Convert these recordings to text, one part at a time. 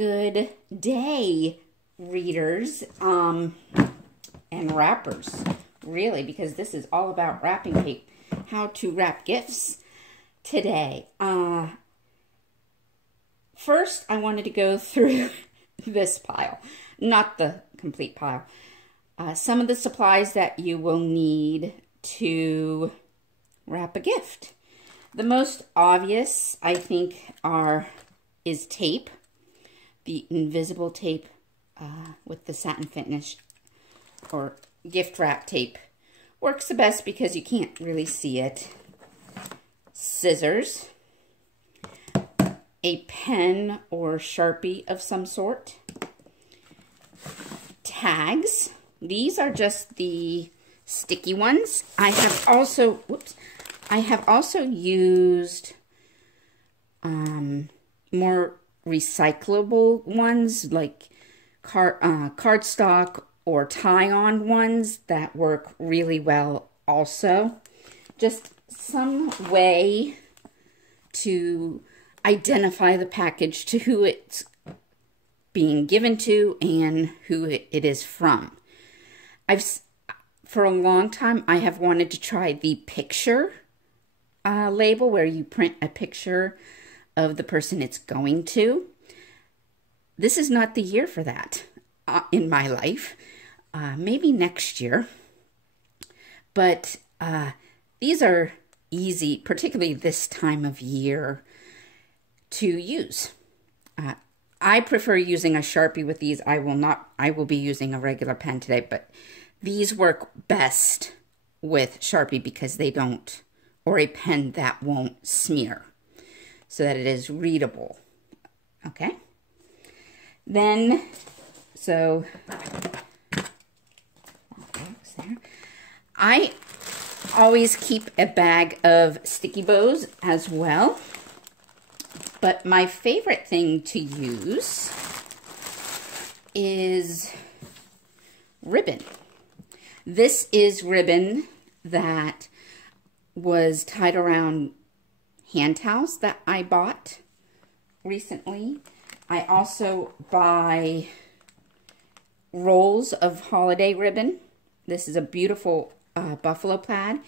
good day, readers and wrappers, really, because this is all about wrapping tape, how to wrap gifts today. First, I wanted to go through this pile, not the complete pile. Some of the supplies that you will need to wrap a gift. The most obvious, I think, is tape. The invisible tape with the satin finish, or gift wrap tape. Works the best because you can't really see it. Scissors. A pen or Sharpie of some sort. Tags. These are just the sticky ones. I have also used more recyclable ones, like cardstock or tie-on ones that work really well also. Just some way to identify the package to who it's being given to and who it is from. For a long time, I have wanted to try the picture label, where you print a picture of the person it's going to. This is not the year for that in my life. Maybe next year. But these are easy, particularly this time of year, to use. I prefer using a Sharpie with these. I will be using a regular pen today, but these work best with Sharpie because they don't, or a pen that won't smear, so that it is readable. Okay? Then, so, I always keep a bag of sticky bows as well. But my favorite thing to use is ribbon. This is ribbon that was tied around hand towels that I bought recently. I also buy rolls of holiday ribbon. This is a beautiful buffalo plaid.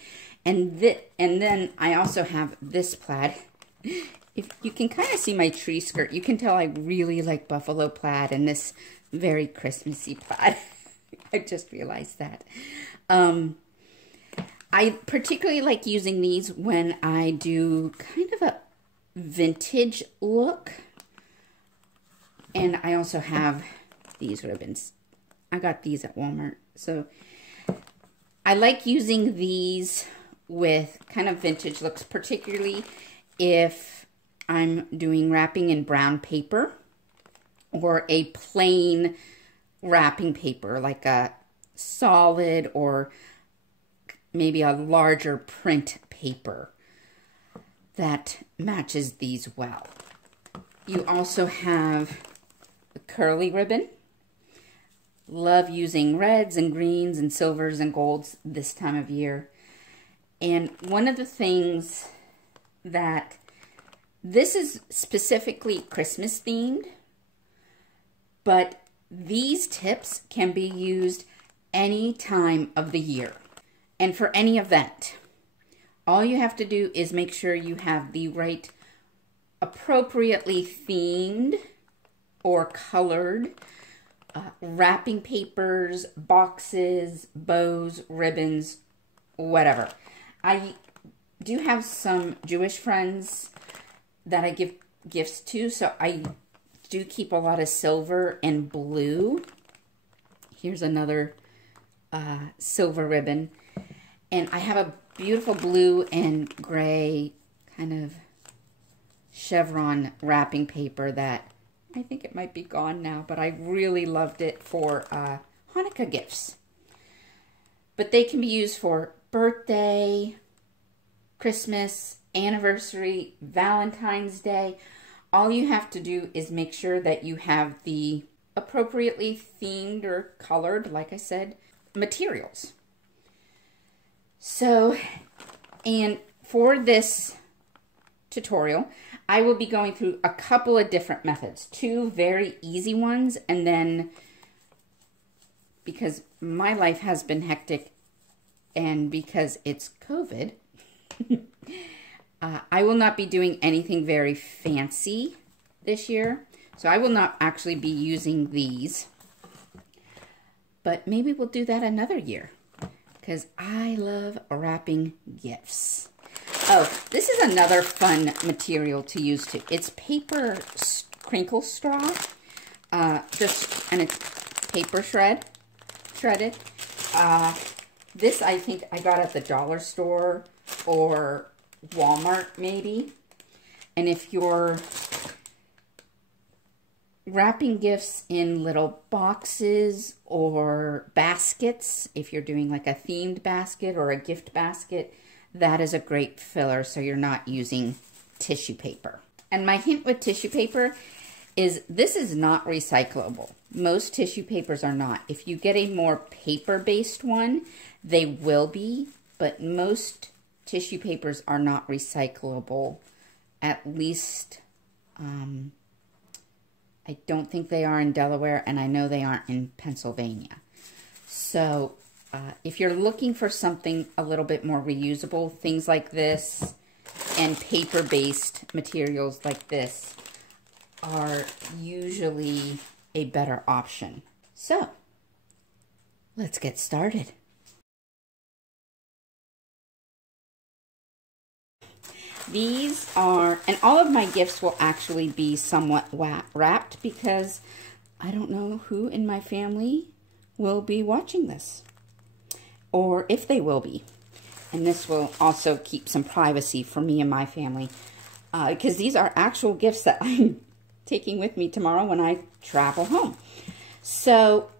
And then I also have this plaid. If you can kind of see my tree skirt, you can tell I really like buffalo plaid and this very Christmassy plaid. I just realized that. I particularly like using these when I do kind of a vintage look. And I also have these ribbons. I got these at Walmart. So I like using these with kind of vintage looks, particularly if I'm doing wrapping in brown paper or a plain wrapping paper, like a solid or maybe a larger print paper that matches these well. You also have the curly ribbon. Love using reds and greens and silvers and golds this time of year. And one of the things that this is specifically Christmas themed, but these tips can be used any time of the year and for any event. All you have to do is make sure you have the right appropriately themed or colored wrapping papers, boxes, bows, ribbons, whatever. I do have some Jewish friends that I give gifts to, so I do keep a lot of silver and blue. Here's another silver ribbon. And I have a beautiful blue and gray kind of chevron wrapping paper that I think it might be gone now, but I really loved it for Hanukkah gifts. But they can be used for birthday, Christmas, anniversary, Valentine's Day. All you have to do is make sure that you have the appropriately themed or colored, like I said, materials. So, and for this tutorial, I will be going through a couple of different methods. 2 very easy ones, and then, because my life has been hectic and because it's COVID, I will not be doing anything very fancy this year. So I will not actually be using these. But maybe we'll do that another year, because I love wrapping gifts. Oh, this is another fun material to use too. It's paper crinkle straw, and it's paper shredded. This I think I got at the dollar store or Walmart maybe. And if you're wrapping gifts in little boxes or baskets, if you're doing like a themed basket or a gift basket, that is a great filler, so you're not using tissue paper. And my hint with tissue paper is this is not recyclable. Most tissue papers are not. If you get a more paper-based one, they will be, but most tissue papers are not recyclable. At least, I don't think they are in Delaware, and I know they aren't in Pennsylvania. So if you're looking for something a little bit more reusable, things like this and paper-based materials like this are usually a better option. So let's get started. These are, and all of my gifts will actually be somewhat wrapped, because I don't know who in my family will be watching this, or if they will be. And this will also keep some privacy for me and my family, because these are actual gifts that I'm taking with me tomorrow when I travel home. So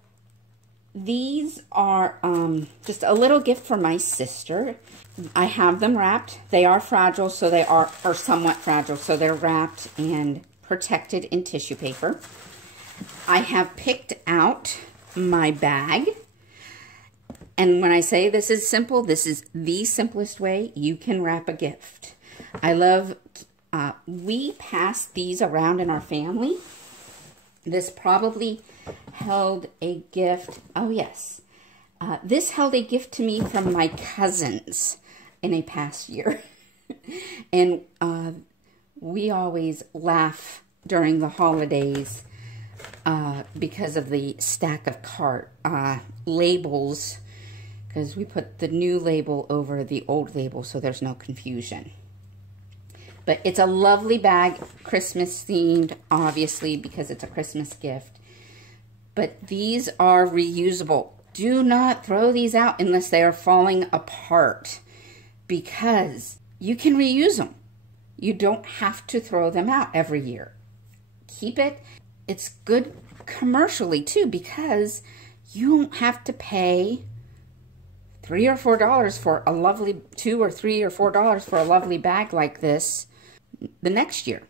these are just a little gift for my sister. I have them wrapped. They are fragile, so they are somewhat fragile, so they're wrapped and protected in tissue paper. I have picked out my bag. And when I say this is simple, this is the simplest way you can wrap a gift. I love, we pass these around in our family. This probably held a gift, oh yes. This held a gift to me from my cousins in a past year. And we always laugh during the holidays because of the stack of labels, because we put the new label over the old label so there's no confusion. But it's a lovely bag, Christmas themed, obviously, because it's a Christmas gift. But these are reusable. Do not throw these out unless they are falling apart, because you can reuse them. You don't have to throw them out every year. Keep it. It's good commercially too, because you won't have to pay $3 or $4 for a lovely, $2 or $3 or $4 for a lovely bag like this the next year.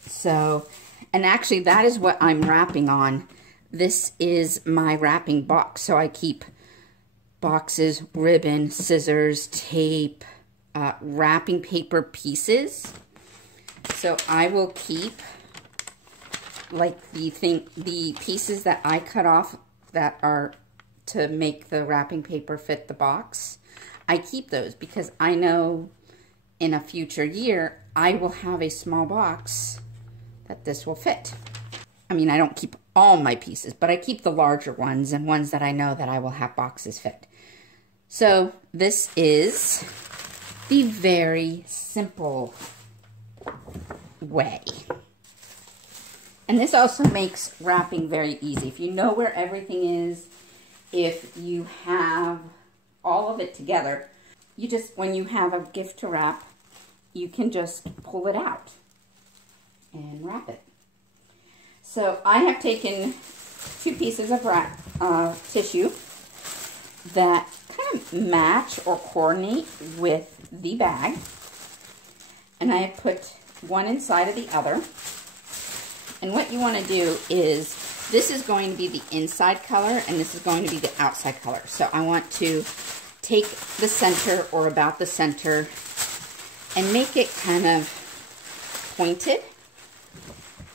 So, and actually that is what I'm wrapping on. This is my wrapping box. So I keep boxes, ribbon, scissors, tape, wrapping paper pieces. So I will keep like the pieces that I cut off that are to make the wrapping paper fit the box. I keep those because I know in a future year I will have a small box that this will fit. I mean, I don't keep all my pieces, but I keep the larger ones and ones that I know that I will have boxes fit. So this is the very simple way. And this also makes wrapping very easy. If you know where everything is, if you have all of it together, you just, when you have a gift to wrap, you can just pull it out and wrap it. So I have taken 2 pieces of tissue that kind of match or coordinate with the bag. And I have put one inside of the other. And what you want to do is, this is going to be the inside color and this is going to be the outside color. So I want to take the center or about the center and make it kind of pointed,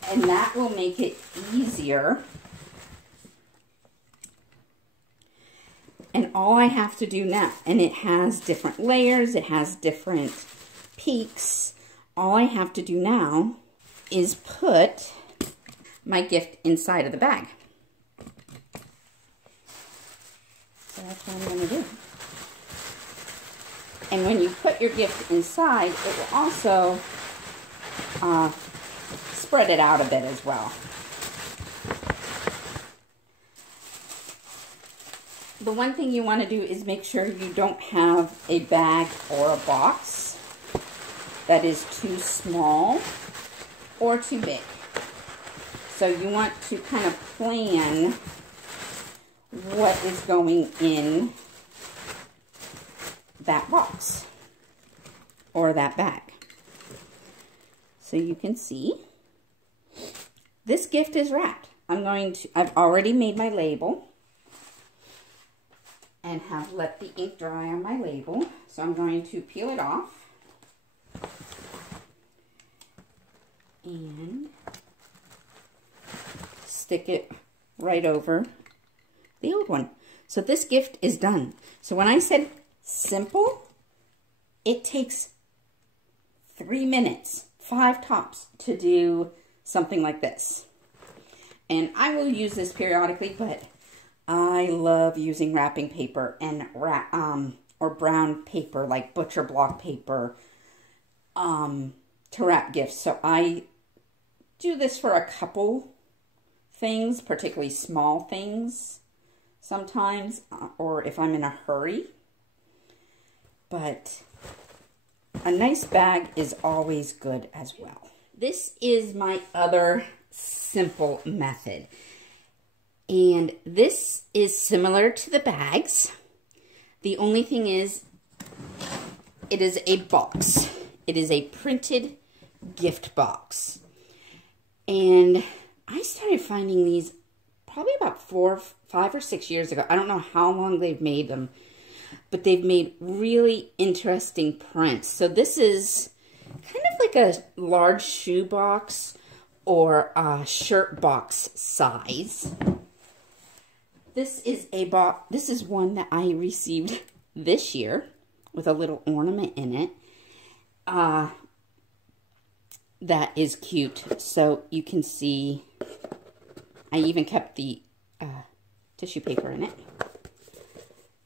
and that will make it easier. And all I have to do now, and it has different layers, it has different peaks. All I have to do now is put my gift inside of the bag. So that's what I'm going to do. And when you put your gift inside, it will also spread it out a bit as well. The one thing you want to do is make sure you don't have a bag or a box that is too small or too big. So you want to kind of plan what is going in that box or that bag. So you can see this gift is wrapped. I've already made my label and have let the ink dry on my label. So I'm going to peel it off and stick it right over the old one. So this gift is done. So when I said simple, it takes 3 minutes, 5 tops, to do something like this. And I will use this periodically, but I love using wrapping paper and or brown paper like butcher block paper to wrap gifts. So I do this for a couple things, particularly small things sometimes, or if I'm in a hurry. But a nice bag is always good as well. This is my other simple method. And this is similar to the bags. The only thing is, it is a box. It is a printed gift box. And I started finding these probably about 5 or 6 years ago. I don't know how long they've made them, but they've made really interesting prints. So this is kind of like a large shoe box or a shirt box size. This is this is one that I received this year with a little ornament in it. That is cute. So you can see, I even kept the tissue paper in it.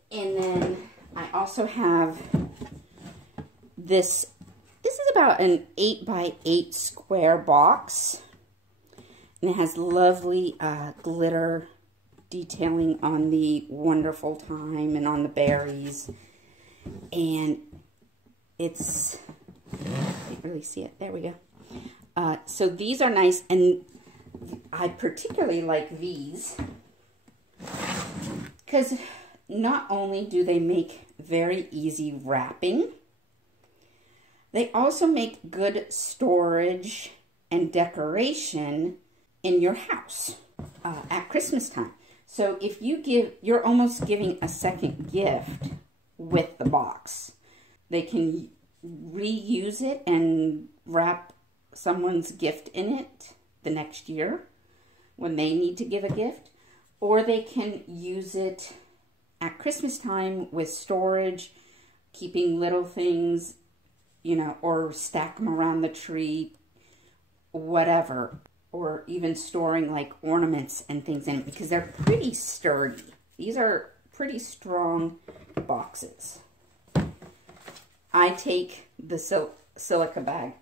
And then I also have this. This is about an 8x8 square box. And it has lovely glitter detailing on the wonderful time and on the berries. And it's, you can't really see it. There we go. So these are nice, and I particularly like these because not only do they make very easy wrapping, they also make good storage and decoration in your house at Christmas time. So if you you're almost giving a second gift with the box. They can reuse it and wrap someone's gift in it the next year when they need to give a gift. Or they can use it at Christmas time with storage, keeping little things, you know, or stack them around the tree, whatever. Or even storing like ornaments and things in it, because they're pretty sturdy. These are pretty strong boxes. I take the silica bag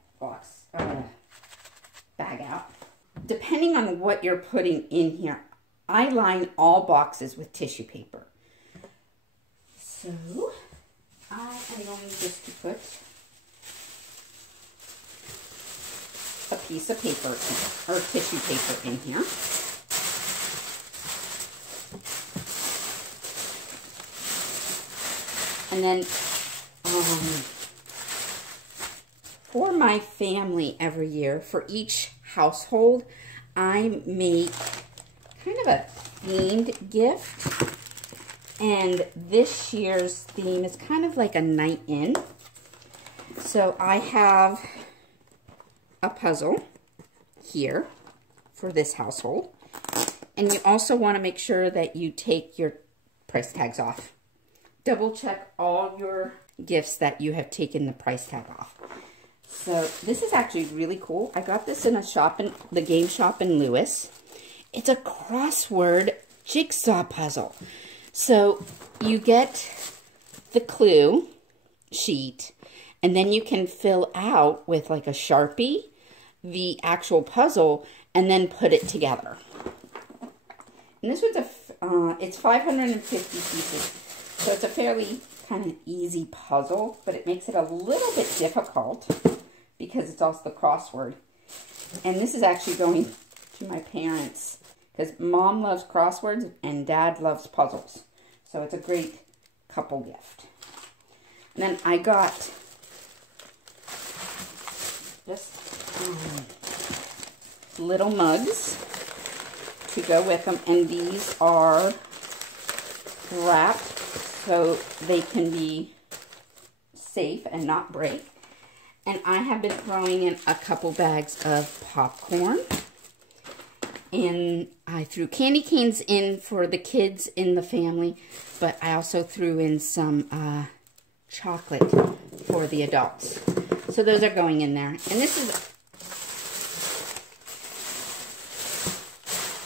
out. Depending on what you're putting in here, I line all boxes with tissue paper. So I am going just to put a piece of paper or tissue paper in here. And then for my family every year, for each household, I make kind of a themed gift. And this year's theme is kind of like a night in. So I have a puzzle here for this household. And you also want to make sure that you take your price tags off. Double check all your gifts that you have taken the price tag off. So this is actually really cool. I got this in a shop, in the game shop in Lewis. It's a crossword jigsaw puzzle. So you get the clue sheet, and then you can fill out with like a Sharpie the actual puzzle and then put it together. And this one's it's 550 pieces, so it's a fairly kind of easy puzzle, but it makes it a little bit difficult because it's also the crossword. And this is actually going to my parents because Mom loves crosswords and Dad loves puzzles. So it's a great couple gift. And then I got just little mugs to go with them, and these are wrapped so they can be safe and not break. And I have been throwing in a couple bags of popcorn, and I threw candy canes in for the kids in the family, but I also threw in some chocolate for the adults. So those are going in there.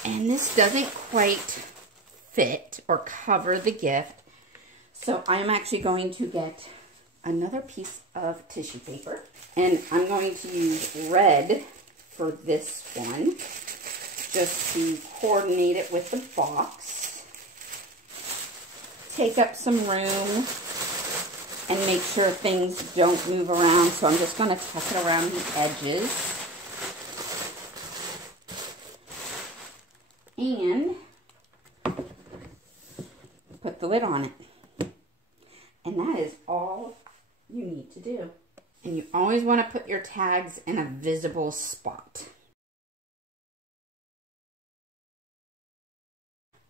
And this doesn't quite fit or cover the gift. So I'm actually going to get another piece of tissue paper. And I'm going to use red for this one, just to coordinate it with the box. Take up some room and make sure things don't move around. So I'm just going to tuck it around the edges. And put the lid on it. And that is all you need to do. And you always want to put your tags in a visible spot.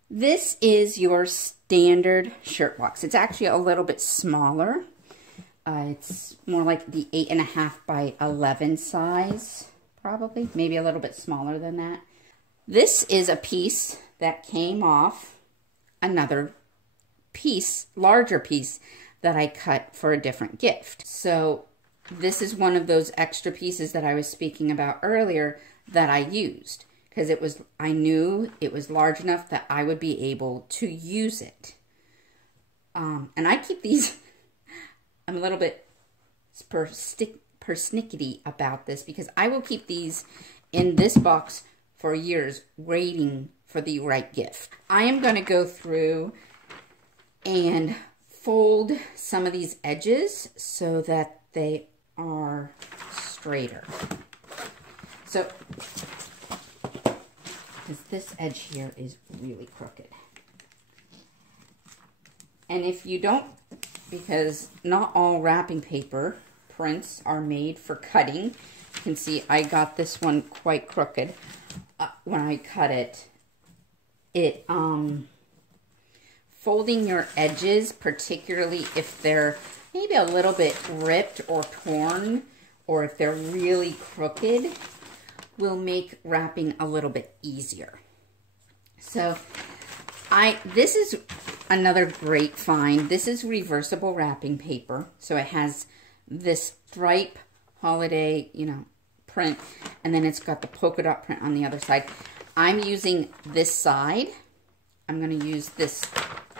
This is your standard shirt box. It's actually a little bit smaller. It's more like the 8.5 by 11 size, probably. Maybe a little bit smaller than that. This is a piece that came off another piece, larger piece, that I cut for a different gift. So this is one of those extra pieces that I was speaking about earlier that I used, because I knew it was large enough that I would be able to use it. And I keep these, I'm a little bit persnickety about this, because I will keep these in this box for years, waiting for the right gift. I am going to go through and fold some of these edges so that they are straighter. So, because this edge here is really crooked. And if you don't, because not all wrapping paper prints are made for cutting. You can see I got this one quite crooked. When I cut it, folding your edges, particularly if they're maybe a little bit ripped or torn, or if they're really crooked, will make wrapping a little bit easier. So this is another great find. This is reversible wrapping paper. So it has this stripe holiday, print, and then it's got the polka dot print on the other side. I'm using this side. I'm going to use this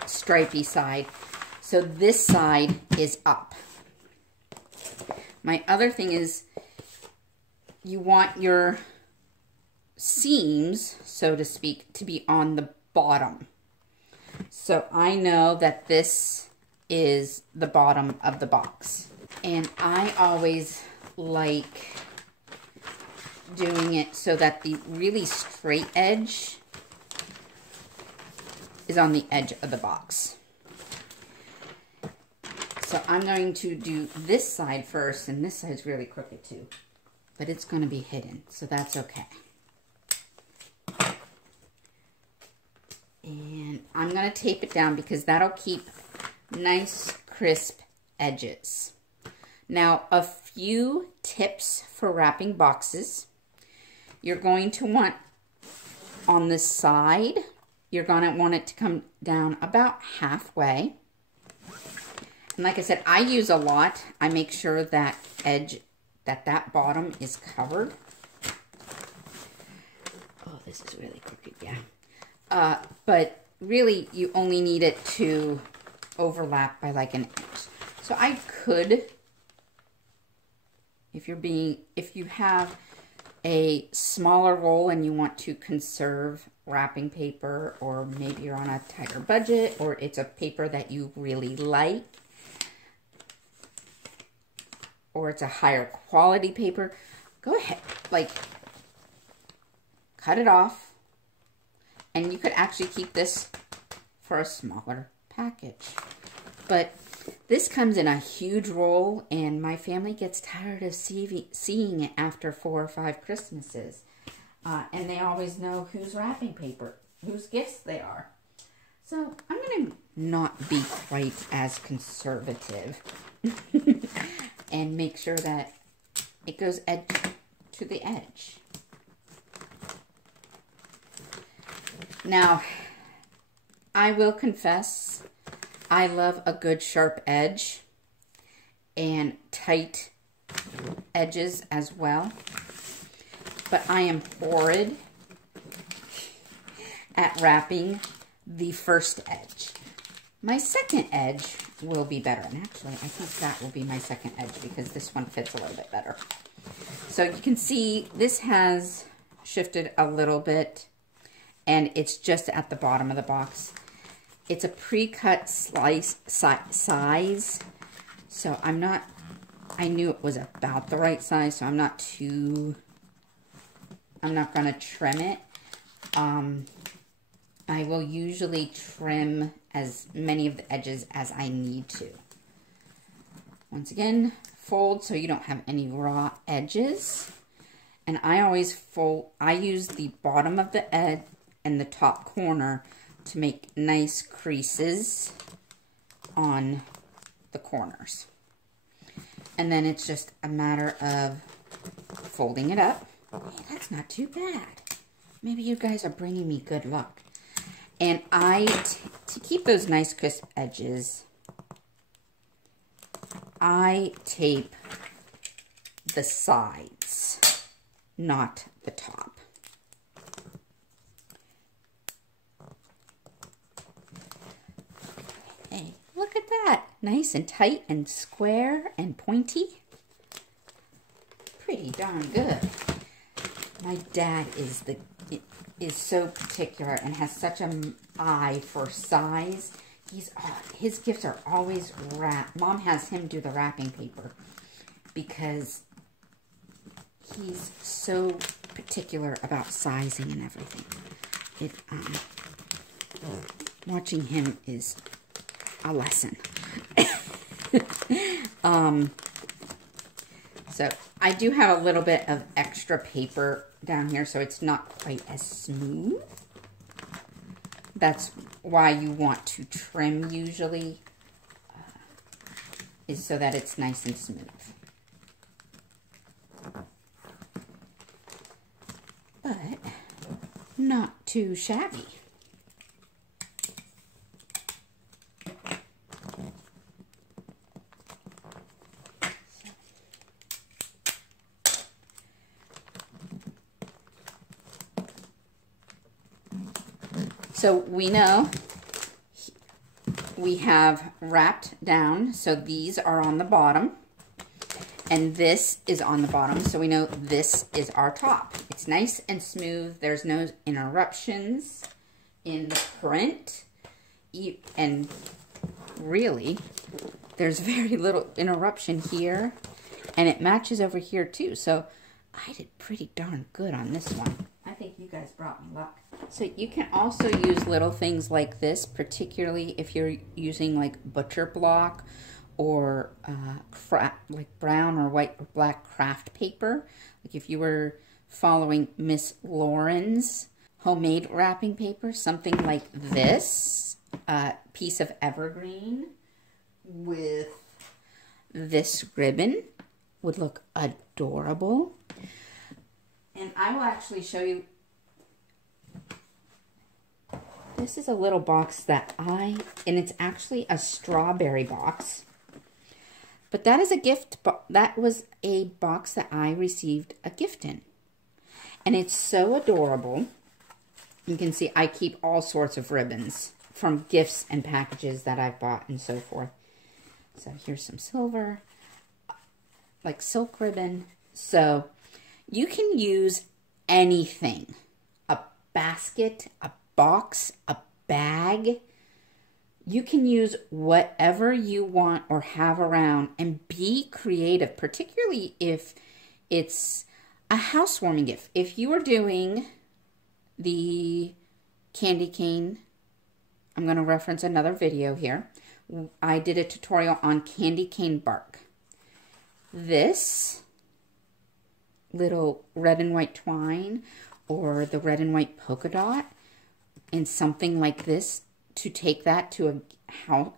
stripy side. So this side is up. My other thing is you want your seams, so to speak, to be on the bottom. So I know that this is the bottom of the box. And I always like doing it so that the really straight edge is on the edge of the box. So I'm going to do this side first, and this side's really crooked too, but it's going to be hidden, so that's okay. And I'm going to tape it down because that'll keep nice crisp edges. Now, a few tips for wrapping boxes. You're going to want on the side, you're going to want it to come down about halfway. And like I said, I use a lot. I make sure that that bottom is covered. Oh, this is really crooked, yeah. But really, you only need it to overlap by like an inch. So I could, if you have a smaller roll and you want to conserve wrapping paper, or maybe you're on a tighter budget, or it's a paper that you really like, or it's a higher quality paper, go ahead, like, cut it off, and you could actually keep this for a smaller package. But this comes in a huge roll, and my family gets tired of seeing it after 4 or 5 Christmases. And they always know whose wrapping paper, whose gifts they are. So I'm going to not be quite as conservative and make sure that it goes edge to the edge. Now, I will confess, I love a good sharp edge and tight edges as well. But I am horrid at wrapping the first edge. My second edge will be better. And actually, I think that will be my second edge because this one fits a little bit better. So you can see this has shifted a little bit, and it's just at the bottom of the box. It's a pre-cut slice size, so I knew it was about the right size, so I'm not going to trim it. I will usually trim as many of the edges as I need to. Once again, fold so you don't have any raw edges. And I always fold, I use the bottom of the edge and the top corner to make nice creases on the corners. And then it's just a matter of folding it up. Hey, that's not too bad. Maybe you guys are bringing me good luck. And to keep those nice crisp edges, I tape the sides, not the top. Hey, look at that. Nice and tight and square and pointy. Pretty darn good. My dad is so particular and has such an eye for size. His gifts are always wrapped. Mom has him do the wrapping paper because he's so particular about sizing and everything. Watching him is a lesson. So I do have a little bit of extra paper down here, so it's not quite as smooth. That's why you want to trim usually, is so that it's nice and smooth. But not too shabby. So we know we have wrapped down, so these are on the bottom, and this is on the bottom, so we know this is our top. It's nice and smooth. There's no interruptions in the print, and really, there's very little interruption here, and it matches over here too, so I did pretty darn good on this one. I think you guys brought me luck. So you can also use little things like this, particularly if you're using like butcher block or like brown or white or black craft paper. Like if you were following Miss Lauren's homemade wrapping paper, something like this piece of evergreen with this ribbon would look adorable. And I will actually show you. This is a little box that and it's actually a strawberry box. But that is a gift, that was a box that I received a gift in. And it's so adorable. You can see I keep all sorts of ribbons from gifts and packages that I've bought and so forth. So here's some silver, like silk ribbon. So you can use anything. A basket, a box, a bag. You can use whatever you want or have around and be creative, particularly if it's a housewarming gift. If you are doing the candy cane, I'm going to reference another video here. I did a tutorial on candy cane bark. This little red and white twine or the red and white polka dot and something like this, to take that to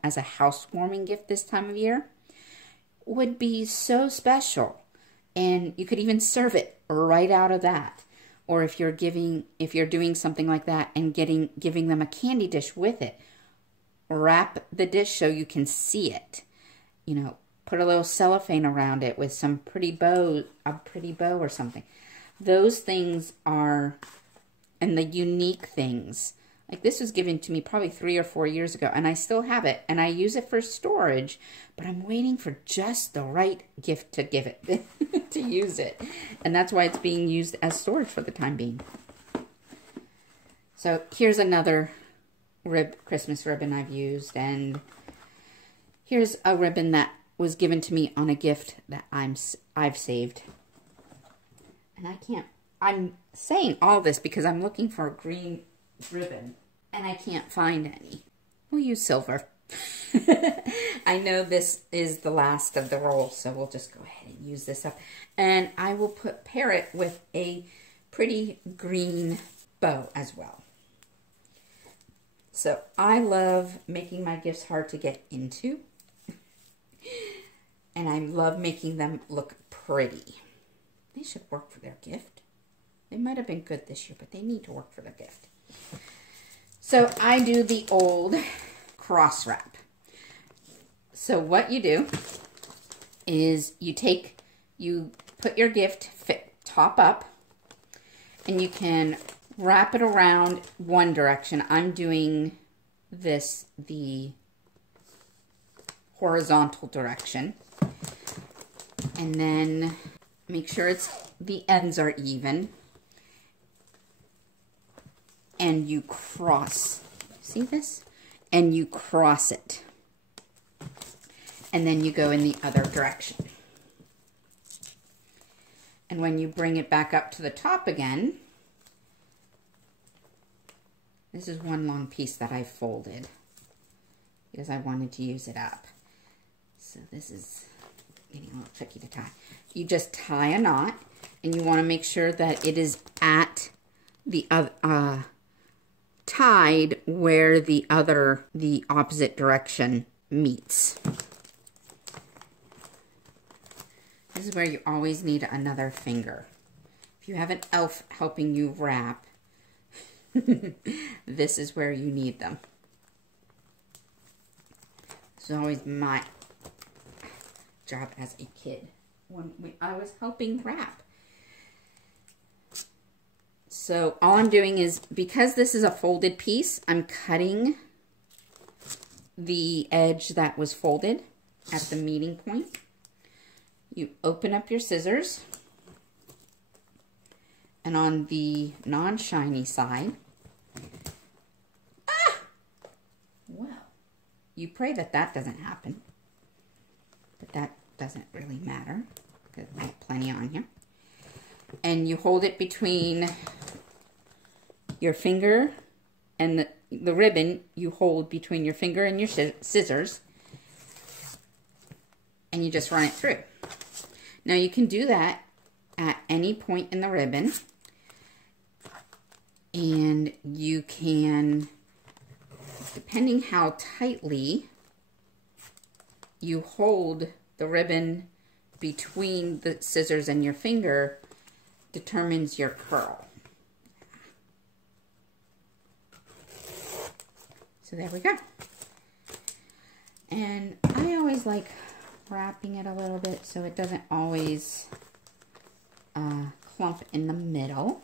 as a housewarming gift this time of year would be so special. And you could even serve it right out of that. Or if you're doing something like that and giving them a candy dish with it, wrap the dish so you can see it. You know, put a little cellophane around it with some pretty bow, a pretty bow or something. Those things are, and the unique things. Like this was given to me probably 3 or 4 years ago, and I still have it, and I use it for storage, but I'm waiting for just the right gift to give it, to use it. And that's why it's being used as storage for the time being. So here's another Christmas ribbon I've used, and here's a ribbon that was given to me on a gift that I've saved. And I'm saying all this because I'm looking for a green ribbon, and I can't find any. We'll use silver. I know this is the last of the roll, so we'll just go ahead and use this up. And I will pair it with a pretty green bow as well. So I love making my gifts hard to get into. And I love making them look pretty. They should work for their gift. They might have been good this year, but they need to work for their gift. So I do the old cross wrap. So what you do is you put your gift top up, and you can wrap it around one direction. I'm doing this the horizontal direction. And then make sure the ends are even. And you cross, see this? And you cross it. And then you go in the other direction. And when you bring it back up to the top again, this is one long piece that I folded because I wanted to use it up. So this is getting a little tricky to tie. You just tie a knot, and you want to make sure that it is at the tied where the opposite direction meets. This is where you always need another finger. If you have an elf helping you wrap, this is where you need them. This is always my job as a kid when I was helping wrap. So all I'm doing is, because this is a folded piece, I'm cutting the edge that was folded at the meeting point. You open up your scissors, and on the non-shiny side, well, you pray that that doesn't happen, but that doesn't really matter because I have plenty on here. And you hold it between your finger and the ribbon you hold between your finger and your scissors, and you just run it through. Now you can do that at any point in the ribbon, and you can, depending how tightly you hold the ribbon between the scissors and your finger determines your curl. So there we go. And I always like wrapping it a little bit so it doesn't always clump in the middle.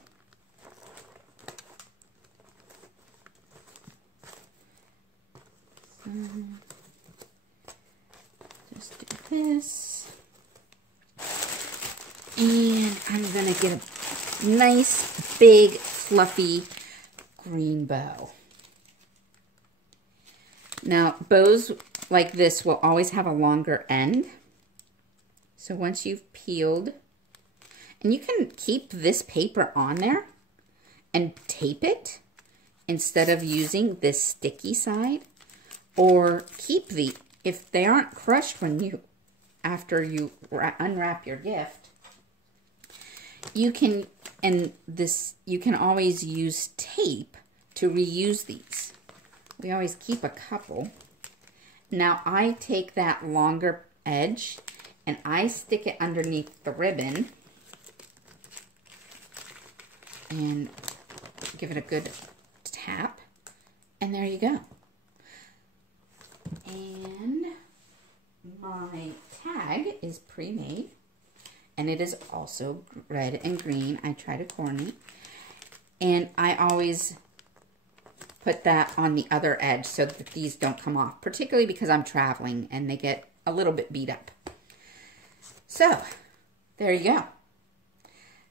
So just do this. And I'm going to get a nice, big, fluffy green bow. Now, bows like this will always have a longer end. So once you've peeled, and you can keep this paper on there and tape it instead of using this sticky side, or keep if they aren't crushed after you unwrap your gift, you can always use tape to reuse these. We always keep a couple. Now I take that longer edge and I stick it underneath the ribbon and give it a good tap, and there you go. And my tag is pre-made, and it is also red and green. I try to coordinate, and I always put that on the other edge so that these don't come off, particularly because I'm traveling and they get a little bit beat up. So there you go.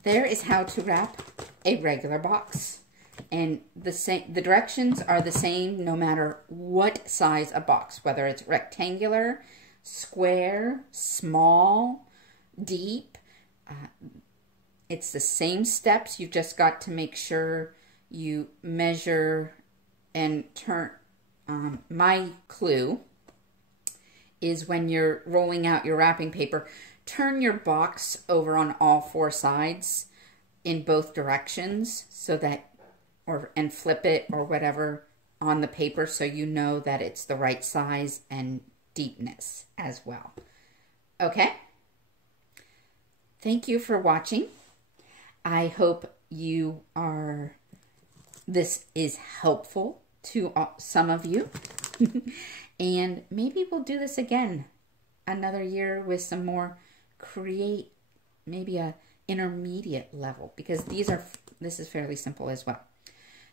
There is how to wrap a regular box. And the directions are the same no matter what size of box, whether it's rectangular, square, small, deep. It's the same steps. You've just got to make sure you measure and turn. My clue is when you're rolling out your wrapping paper, turn your box over on all four sides in both directions so that, and flip it or whatever on the paper so you know that it's the right size and deepness as well. Okay? Thank you for watching. I hope this is helpful to some of you. And maybe we'll do this again another year with some more maybe a intermediate level, because this is fairly simple as well.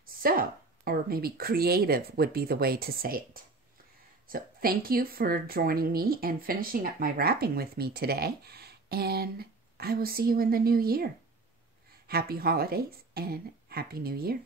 So, or maybe creative would be the way to say it. So thank you for joining me and finishing up my wrapping with me today. And I will see you in the new year. Happy holidays and Happy New Year.